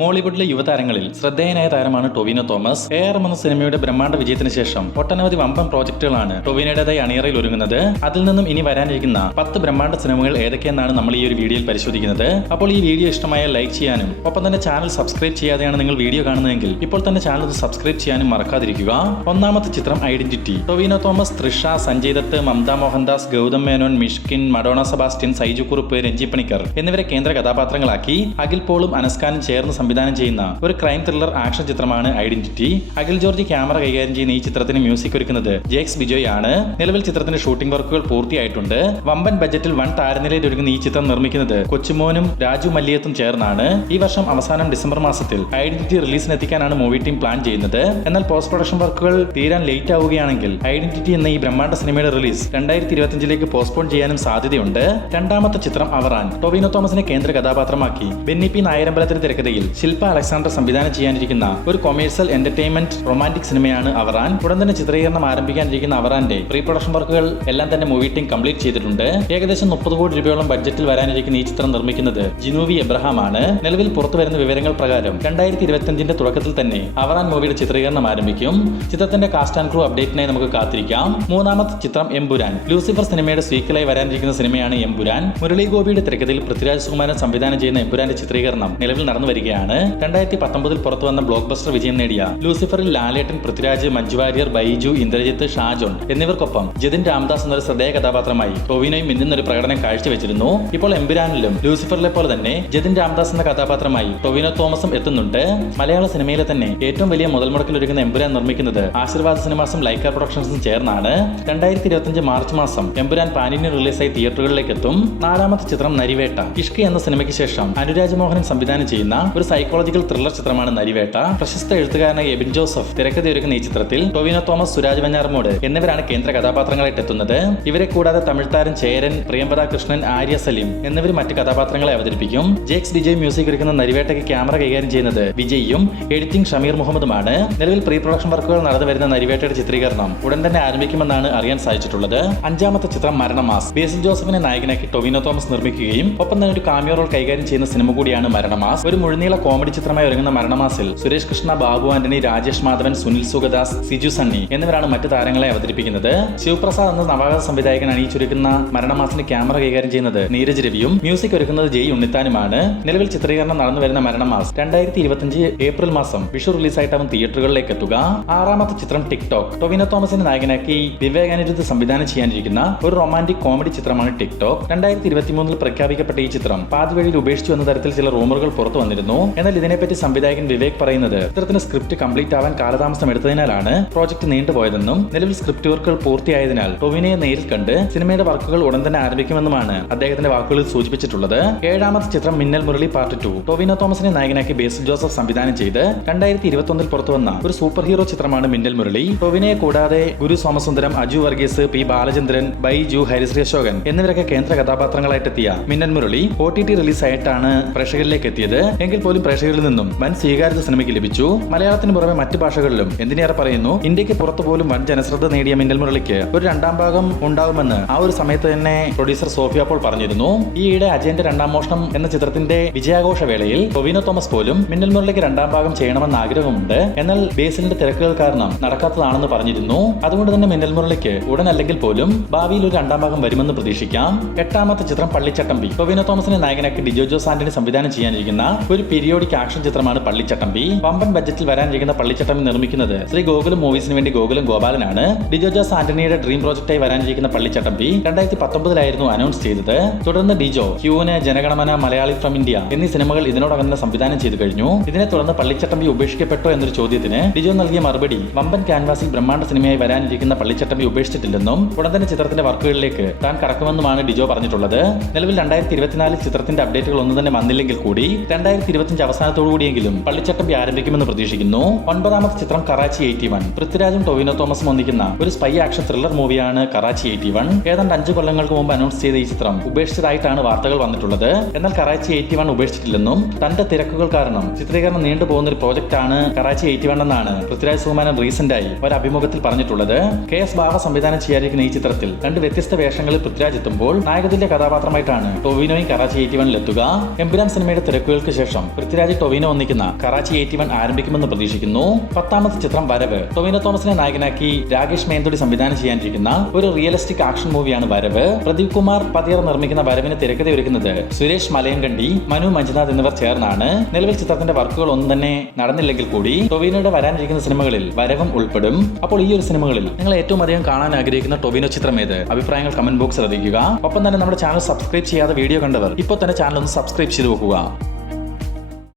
മോളിവുഡിലെ യുവതാരങ്ങളിൽ ശ്രദ്ധേയനായ താരമാണ് Tovino Thomas. A R എന്ന സിനിമയുടെ ബ്രഹ്മാണ്ഡ വിജയത്തിന് ശേഷം ഒട്ടനവധി വമ്പൻ പ്രോജക്റ്റുകളാണ് ടൊവിനോയുടേതായി അണിയറയിൽ ഒരുങ്ങുന്നത്. അതിൽ നിന്നും ഇനി വരാനിരിക്കുന്ന പത്ത് ബ്രഹ്മാണ്ഡ സിനിമകൾ ഏതൊക്കെയെന്നാണ് നമ്മൾ ഈ ഒരു വീഡിയോയിൽ പരിശോധിക്കുന്നത്. അപ്പോൾ ഈ വീഡിയോ ഇഷ്ടമായ ലൈക്ക് ചെയ്യാനും ഒപ്പം തന്നെ ചാനൽ സബ്സ്ക്രൈബ് ചെയ്യാതെയാണ് നിങ്ങൾ വീഡിയോ കാണുന്നതെങ്കിൽ ഇപ്പോൾ തന്നെ ചാനൽ സബ്സ്ക്രൈബ് ചെയ്യാനും മറക്കാതിരിക്കുക. ഒന്നാമത്തെ ചിത്രം identity. Tovino Thomas Trisha Sanjay Dutt Mamta Mohandas Gautham Menon Mysskin Madonna Sebastian Saiju Kurup Ranji Panicker എന്നിവരെ കേന്ദ്ര കഥാപാത്രങ്ങളാക്കി. അഖിൽ പോളും അനസ്കാനും ചേർന്ന് സംവിധാനം ചെയ്യുന്ന ഒരു ക്രൈം ത്രില്ലർ ആക്ഷൻ ചിത്രമാണ് ഐഡന്റിറ്റി അഖിൽ ജോർജ് ക്യാമറ കൈകാര്യം ചെയ്യുന്ന ഈ ചിത്രത്തിന് മ്യൂസിക് ഒരുക്കുന്നത് ജേക്സ് ബിജോയ് ആണ്. നിലവിൽ ചിത്രത്തിന്റെ ഷൂട്ടിംഗ് വർക്കുകൾ പൂർത്തിയായിട്ടുണ്ട്. വമ്പൻ ബജറ്റിൽ വൺ താരനിലയിൽ ഒരുങ്ങുന്ന ഈ ചിത്രം നിർമ്മിക്കുന്നത് കൊച്ചുമോനും രാജു മല്ലിയത്തും ചേർന്നാണ്. ഈ വർഷം അവസാനം ഡിസംബർ മാസത്തിൽ ഐഡന്റിറ്റി റിലീസിന് എത്തിക്കാനാണ് മൂവി ടീം പ്ലാൻ ചെയ്യുന്നത്. എന്നാൽ പോസ്റ്റ് പ്രൊഡക്ഷൻ വർക്കുകൾ തീരാൻ ലേറ്റ് ആവുകയാണെങ്കിൽ ഐഡന്റിറ്റി എന്ന ഈ ബ്രഹ്മാണ്ഡ സിനിമയുടെ റിലീസ് രണ്ടായിരത്തി ഇരുപത്തിയഞ്ചിലേക്ക് പോസ്റ്റ്പോൺ ചെയ്യാനും സാധ്യതയുണ്ട്. രണ്ടാമത്തെ ചിത്രം അവറാൻ ടൊവിനോ തോമസിനെ കേന്ദ്ര കഥാപാത്രമാക്കി. ബെന്നി പി നായരമ്പലത്തിന്റെ തിരക്കഥയിൽ ശില്പ അലക്സാണ്ടർ സംവിധാനം ചെയ്യാനിരിക്കുന്ന ഒരു കൊമേഴ്സ്യൽ എന്റർടൈൻമെന്റ് റൊമാന്റിക് സിനിമയാണ് അവറാൻ. ഉടൻ തന്നെ ചിത്രീകരണം ആരംഭിക്കാനിരിക്കുന്ന അവറാന്റെ പ്രീ പ്രൊഡക്ഷൻ വർക്കുകൾ എല്ലാം തന്നെ മൂവി ടീം കംപ്ലീറ്റ് ചെയ്തിട്ടുണ്ട്. ഏകദേശം മുപ്പത് കോടി രൂപയോളം ബഡ്ജറ്റിൽ വരാനിരിക്കുന്ന ഈ ചിത്രം നിർമ്മിക്കുന്നത് ജിനൂവി എബ്രഹാം ആണ്. നിലവിൽ പുറത്തു വരുന്ന വിവരങ്ങൾ പ്രകാരം രണ്ടായിരത്തി ഇരുപത്തിയഞ്ചിന്റെ തുടക്കത്തിൽ തന്നെ അവറാൻ മൂവിയുടെ ചിത്രീകരണം ആരംഭിക്കും. ചിത്രത്തിന്റെ കാസ്റ്റ് ആൻഡ് ക്രൂ അപ്ഡേറ്റിനായി നമുക്ക് കാത്തിരിക്കാം. മൂന്നാമത്തെ ചിത്രം എംപുരാൻ. ലൂസിഫർ സിനിമയുടെ സ്വീക്കലായി വരാനിരിക്കുന്ന സിനിമയാണ് എംപുരാൻ. മുരളി ഗോപിയുടെ തിരക്കഥയിൽ പൃഥ്വിരാജ് സുകുമാരൻ സംവിധാനം ചെയ്യുന്ന എംപുരാന്റെ ചിത്രീകരണം നിലവിൽ നടന്നു വരികയാണ്. രണ്ടായിരത്തി പത്തൊമ്പതിൽ പുറത്തു വന്ന ബ്ലോക്ക് ബസ്റ്റർ വിജയം നേടിയ ലൂസിഫറിൽ ലാലേട്ടൻ പൃഥ്വിരാജ് മഞ്ജു വാര്യർ ബൈജു ഇന്ദ്രജിത്ത് ഷാജോൺ എന്നിവർക്കൊപ്പം ജതിൻ രാംദാസ് എന്നൊരു ശ്രദ്ധേയ കഥാപാത്രമായി ടോവിനോയും മിന്നുന്ന ഒരു പ്രകടനം കാഴ്ചവെച്ചിരുന്നു. ഇപ്പോൾ എംപുരാനിലും ലൂസിഫറിലെ പോലെ തന്നെ ജതിൻ രാംദാസ് എന്ന കഥാപാത്രമായി ടൊവിനോ തോമസും എത്തുന്നുണ്ട്. മലയാള സിനിമയിലെ തന്നെ ഏറ്റവും വലിയ മുതൽ മുടക്കിൽ ഒരുങ്ങുന്ന എമ്പുരാൻ നിർമ്മിക്കുന്നത് ആശീർവാദ സിനിമാസും ലൈക്ക പ്രൊഡക്ഷൻസും ചേർന്നാണ്. രണ്ടായിരത്തി ഇരുപത്തിയഞ്ച് മാർച്ച് മാസം എമ്പുരാൻ പാനിന് റിലീസായി തിയേറ്ററുകളിലേക്ക് എത്തും നാലാമത്തെ ചിത്രം നരിവേട്ട ഇഷ്കി എന്ന സിനിമയ്ക്ക് ശേഷം അനുരാജ് മോഹനൻ സംവിധാനം ചെയ്യുന്ന ഒരു സൈക്കോളജിക്കൽ ത്രില്ലർ ചിത്രമാണ് നരിവേട്ട. പ്രശസ്ത എഴുത്തുകാരനായ എബിൻ ജോസഫ് തിരക്കഥയൊരുക്കുന്ന ഈ ചിത്രത്തിൽ ടൊവിനോ തോമസ് സുരാജ് വെഞ്ഞാറമൂട് എന്നിവരാണ് കേന്ദ്ര കഥാപാത്രങ്ങളായിട്ട് എത്തുന്നത്. ഇവരെ കൂടാതെ തമിഴ് താരം ചേരൻ പ്രിയംവദ കൃഷ്ണൻ ആര്യ സലീം എന്നിവർ മറ്റ് കഥാപാത്രങ്ങളെ അവതരിപ്പിക്കും. ജേക്സ് വിജയ് മ്യൂസിക് ഒരുക്കുന്ന നരിവേട്ടയ്ക്ക് ക്യാമറ കൈകാര്യം ചെയ്യുന്നത് വിജയും എഡിറ്റിംഗ് ഷമീർ മുഹമ്മദുമാണ്. നിലവിൽ പ്രീ പ്രൊഡക്ഷൻ വർക്കുകൾ നടന്നു വരുന്ന നരിവേട്ടയുടെ ചിത്രീകരണം ഉടൻ തന്നെ ആരംഭിക്കുമെന്നാണ് അറിയാൻ സാധിച്ചിട്ടുള്ളത്. അഞ്ചാമത്തെ ചിത്രം മരണമാസ്. ബേസിൽ ജോസഫിനെ നായകനാക്കി ടൊവിനോ തോമസ് നിർമ്മിക്കുകയും ഒപ്പം തന്നെ ഒരു കാമിയോ റോൾ കൈകാര്യം ചെയ്യുന്ന സിനിമ കൂടിയാണ് മരണമാസ്. ഒരു മുഴുനീള കോമഡി ചിത്രമായി ഒരുങ്ങുന്ന മരണമാസിൽ സുരേഷ് കൃഷ്ണ ബാബു ആന്റണി രാജേഷ് മാധവൻ സുനിൽ സുഗദാസ് സിജു സണ്ണി എന്നിവരാണ് മറ്റു താരങ്ങളെ അവതരിപ്പിക്കുന്നത്. ശിവപ്രസാദ് എന്ന നവാഗത സംവിധായകൻ അണിയിച്ചൊരുക്കുന്ന മരണമാസിന് ക്യാമറ കൈകാര്യം ചെയ്യുന്നത് നീരജ് രവിയും മ്യൂസിക് ഒരുക്കുന്നത് ജയ് ഉണ്ണിത്താനുമാണ്. നിലവിൽ ചിത്രീകരണം നടന്നു വരുന്ന മരണമാസ് രണ്ടായിരത്തി ഇരുപത്തിയഞ്ച് ഏപ്രിൽ മാസം വിഷു റിലീസായിട്ടാവും തിയേറ്ററുകളിലേക്ക് എത്തുക. ആറാമത്തെ ചിത്രം ടിക്ടോക്ക്. ടൊവിനോ തോമസിന്റെ നായകനാക്കി വിവേക് അനിരുദ്ധ് സംവിധാനം ചെയ്യാനിരിക്കുന്ന ഒരു റൊമാന്റിക് കോമഡി ചിത്രമാണ് ടിക്ടോക്ക്. രണ്ടായിരത്തി ഇരുപത്തിമൂന്നിൽ പ്രഖ്യാപിക്കപ്പെട്ട ഈ ചിത്രം പാതിവഴിയിൽ ഉപേക്ഷിച്ചു എന്ന തരത്തിൽ ചില റൂമറുകൾ പുറത്തു വന്നിരുന്നു. എന്നാൽ ഇതിനെപ്പറ്റി സംവിധായകൻ വിവേക് പറയുന്നത് ചിത്രത്തിന് സ്ക്രിപ്റ്റ് കംപ്ലീറ്റ് ആവാൻ കാലതാമസം എടുത്തതിനാലാണ് പ്രോജക്ട് നീണ്ടുപോയതെന്നും നിലവിൽ സ്ക്രിപ്റ്റ് വർക്കുകൾ പൂർത്തിയായതിനാൽ ടൊവിനയെ നേരിൽ കണ്ട് സിനിമയുടെ വർക്കുകൾ ഉടൻ തന്നെ ആരംഭിക്കുമെന്നുമാണ് അദ്ദേഹത്തിന്റെ വാക്കുകളിൽ സൂചിപ്പിച്ചിട്ടുള്ളത്. ഏഴാമത്തെ ചിത്രം മിന്നൽ മുരളി പാർട്ട് ടു ടൊവിനോ തോമസിനെ നായകനാക്കി ബേസിൽ ജോസഫ് സംവിധാനം ചെയ്ത് രണ്ടായിരത്തി ഇരുപത്തൊന്നിൽ പുറത്തുവന്ന ഒരു സൂപ്പർ ഹീറോ ചിത്രമാണ് മിന്നൽ മുരളി. ടൊവിനയെ കൂടാതെ ഗുരു സോമസുന്ദരം അജു വർഗീസ് പി ബാലചന്ദ്രൻ ബൈജു ഹരിശ്രീ അശോകൻ എന്നിവരൊക്കെ കേന്ദ്ര കഥാപാത്രങ്ങളായിട്ടെത്തിയ Minnal Murali O T T റിലീസായിട്ടാണ് പ്രേക്ഷകരിലേക്ക് എത്തിയത് എങ്കിൽ പോലും പ്രേക്ഷകരിൽ നിന്നും വൻ സ്വീകാര്യത സിനിമയ്ക്ക് ലഭിച്ചു. മലയാളത്തിന് പുറമെ മറ്റു ഭാഷകളിലും എന്തിനേറെ പറയുന്നു? ഇന്ത്യയ്ക്ക് പുറത്തു പോലും വൻ ജനശ്രദ്ധ നേടിയ മിന്നൽ മുരളിക്ക് ഒരു രണ്ടാം ഭാഗം ഉണ്ടാകുമെന്ന് ആ ഒരു സമയത്ത് തന്നെ പ്രൊഡ്യൂസർ സോഫിയ പോൾ പറഞ്ഞിരുന്നു. ഈയിടെ അജയന്റെ രണ്ടാം മോഷണം എന്ന ചിത്രത്തിന്റെ വിജയാഘോഷ വേളയിൽ ടൊവിനോ തോമസ് പോലും മിന്നൽ മുരളിക്ക് രണ്ടാം ഭാഗം ചെയ്യണമെന്ന് ആഗ്രഹമുണ്ട്. എന്നാൽ ബേസിലിന്റെ തിരക്കുകൾ കാരണം നടക്കാത്തതാണെന്ന് പറഞ്ഞിരുന്നു. അതുകൊണ്ട് തന്നെ മിന്നൽ മുരളിക്ക് ഉടൻ അല്ലെങ്കിൽ പോലും ഭാവിയിൽ ഒരു രണ്ടാം ഭാഗം വരുമെന്ന് പ്രതീക്ഷിക്കാം. എട്ടാമത്തെ ചിത്രം പള്ളിച്ചട്ടമ്പി. ടൊവിനോ തോമസിനെ നായകനാക്കി ഡിജോ ജോസ് ആന്റണി സംവിധാനം ചെയ്യാനിരിക്കുന്ന ഒരു പീരിയോഡിക് ആക്ഷൻ ചിത്രമാണ് പള്ളിച്ചട്ടമ്പി വമ്പൻ ബജറ്റിൽ വരാനിരിക്കുന്ന പള്ളിച്ചട്ടമ്പി നിർമ്മിക്കുന്നത്. ശ്രീ ഗോകുലം മൂവീസിന് വേണ്ടി ഗോകുലം ഗോപാലനാണ്. ഡിജോ ജോസ് ആന്റണിയുടെ ഡ്രീം പ്രോജക്റ്റായി വരാനിരിക്കുന്ന പള്ളിച്ചട്ടമ്പി രണ്ടായിരത്തി പത്തൊമ്പതിലായിരുന്നു അനൗൺസ് ചെയ്തത്. തുടർന്ന് Dijo Queen Jana Gana Mana Malayali from India എന്നീ സിനിമകൾ ഇതിനോടകം തന്നെ സംവിധാനം ചെയ്തു കഴിഞ്ഞു. ഇതിനെ തുടർന്ന് പള്ളിച്ചട്ടമ്പി ഉപേക്ഷിക്കപ്പെട്ടോ എന്നൊരു ചോദ്യത്തിന് ഡിജോ നൽകിയ മറുപടി വമ്പൻ ക്യാൻവാസിൽ ബ്രഹ്മാണ്ഡ സിനിമയായി വരാനിരിക്കുന്ന പള്ളിച്ചട്ടമ്പി ഉപേക്ഷിച്ചിട്ടില്ലെന്നും ഉടൻ തന്നെ ചിത്രത്തിന്റെ വർക്കുകളിലേക്ക് താൻ കടക്കുമെന്നുമാണ് ഡിജോ പറഞ്ഞിട്ടുള്ളത്. നിലവിൽ രണ്ടായിരത്തി ഇരുപത്തിനാലിൽ ചിത്രത്തിന്റെ അപ്ഡേറ്റുകൾ ഒന്നും തന്നെ വന്നില്ലെങ്കിൽ കൂടി രണ്ടായിരത്തി ഇരുപത്തിയഞ്ച് അവസാനത്തോടു കൂടിയെങ്കിലും പള്ളിച്ചട്ടമ്പി ആരംഭിക്കുമെന്ന് പ്രതീക്ഷിക്കുന്നു. ഒൻപതാമത്തെ ചിത്രം കറാച്ചി എയ്റ്റി വൺ. പൃഥ്വിരാജും ടൊവിനോ തോമസും ഒന്നിക്കുന്ന ഒരു സ്പൈ ആക്ഷൻ ത്രില്ലർ മൂവിയാണ് കറാച്ചി എയ്റ്റി വൺ. ഏതാണ്ട് അഞ്ച് കൊല്ലങ്ങൾക്ക് മുമ്പ് അനൗൺസ് ചെയ്ത ഈ ചിത്രം ഉപേക്ഷിച്ചതായിട്ടാണ് വാർത്തകൾ വന്നിട്ടുള്ളത്. എന്നാൽ കറാച്ചി എയ്റ്റി വൺ ഉപേക്ഷിച്ചിട്ടില്ലെന്നും തന്റെ തിരക്കുകൾ കാരണം ചിത്രീകരണം നീണ്ടുപോകുന്ന ഒരു പ്രോജക്റ്റ് ആണ് കറാച്ചി എയ്റ്റി വൺ എന്നാണ് പൃഥ്വിരാജ് സുകുമാരൻ റീസെന്റ് ആയി ഒരു അഭിമുഖത്തിൽ പറഞ്ഞിട്ടുള്ളത്. കെ എസ് ബാബ സംവിധാനം ചെയ്യാനിരിക്കുന്ന ഈ ചിത്രത്തിൽ രണ്ട് വ്യത്യസ്ത വേഷങ്ങളിൽ പൃഥ്വിരാജ് എത്തുമ്പോൾ നായകത്തിന്റെ കഥാപാത്രമായിട്ടാണ് ടൊവിനോയും കറാച്ചി എയ്റ്റി വണ്ണിൽ എത്തുക എമ്പുരാൻ സിനിമയുടെ തിരക്കുകൾക്ക് ശേഷം പൃഥ്വിരാജ് ടൊവിനോ ഒന്നിക്കുന്ന കറാച്ചി എയ്റ്റി വൺ ആരംഭിക്കുമെന്ന് പ്രതീക്ഷിക്കുന്നു. പത്താമത്തെ ചിത്രം വരവ്. ടൊവിനോ തോമസിനെ നായകനാക്കി രാകേഷ് മേന്തോടി സംവിധാനം ചെയ്യാനിരിക്കുന്ന ഒരു റിയലിസ്റ്റിക് ആക്ഷൻ മൂവിയാണ് വരവ്. പ്രദീപ് കുമാർ പതിയർ നിർമ്മിക്കുന്ന വരവിന് തിരക്കഥ ഒരുക്കുന്നത് സുരേഷ് മലയങ്കണ്ടി മനു മഞ്ജുനാഥ് എന്നിവർ ചേർന്നാണ്. നിലവിൽ ചിത്രത്തിന്റെ വർക്കുകൾ ഒന്നും തന്നെ നടന്നില്ലെങ്കിൽ കൂടി ടൊവിനോയുടെ വരാനിരിക്കുന്ന സിനിമകളിൽ വരവും ഉൾപ്പെടും. അപ്പോൾ ഈ ഒരു സിനിമകളിൽ നിങ്ങൾ ഏറ്റവും അധികം കാണാൻ ആഗ്രഹിക്കുന്ന ടൊവിനോ ചിത്രം ഏത്? അഭിപ്രായങ്ങൾ കമന്റ് ബോക്സിൽ അറിയിക്കുക. ഒപ്പം തന്നെ നമ്മുടെ ചാനൽ സബ്സ്ക്രൈബ് ചെയ്യാതെ വീഡിയോ കണ്ടവർ ഇപ്പോൾ തന്നെ ചാനൽ ഒന്ന് സബ്സ്ക്രൈബ് ചെയ്ത് വെക്കുക.